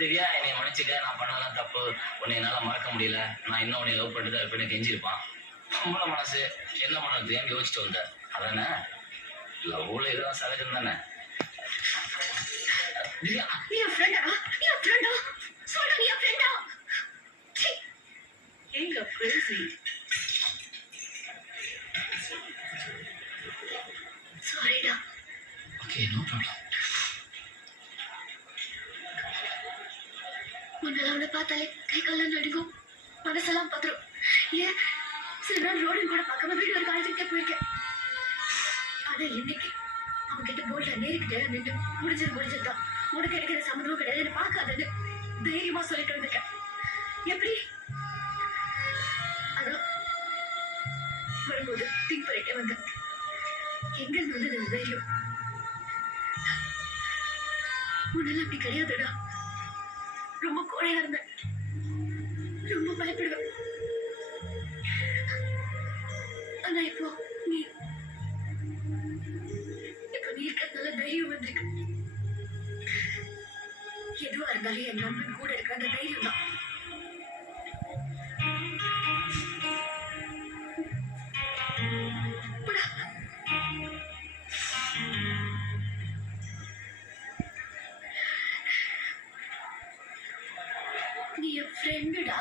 திவ்யா என்னை மன்னிச்சுக்க, நான் பண்ணலாம் தப்பு, உன்னை என்னால மறக்க முடியல, நான் இன்னும் உன்னை லவ் பண்ணிட்டு இருப்பேன்னு கெஞ்சிருப்பான். நம்மள மனசு என்ன பண்ணுறதுன்னு யோசிச்சுட்டு வந்த அதானே? லவ்ல இதெல்லாம் சகஜம் தானே? திவ்யா நீ என் ஃப்ரெண்டா? நீ என் ஃப்ரெண்டா? சொல்ற நீ என் ஃப்ரெண்டா? எங்க crazy? சாரிடா. Okay, no problem. முன்னெல்லாம் அவனை பார்த்தாலே கை காலம் நடுங்கும், மனசெல்லாம் பதறும். ஏன் சில நாள் ரோடு கூட பார்க்காம வீடு வரைக்கும் அழைச்சிட்டே போயிருக்கேன். ஆனா இன்னைக்கு அவன்கிட்ட போல்டா நேருக்கிட்ட நின்று முடிஞ்சதுதான், உனக்கு கிடைக்கிற சம்மந்தமும் கிடையாது, என்ன பார்க்காதன்னு தைரியமா சொல்லிட்டு வந்திருக்கேன். எப்படி அதான் வரும்போது திங்க் பண்ணிட்டே வந்தேன். எங்க இருந்து வந்தது இந்த தைரியம்? முன்னெல்லாம் அப்படி கிடையாதுடா. ரொம்ப கோழையா இருந்தேன், ரொம்ப பயப்படுவேன். ஆனா இப்போ நீ இருக்கிறதுனால தைரியம் வந்திருக்கு. எதுவா இருந்தாலும் என் நண்பன் கூட இருக்க அந்த தைரியம் தான். நீ என் ஃப்ரெண்டுடா.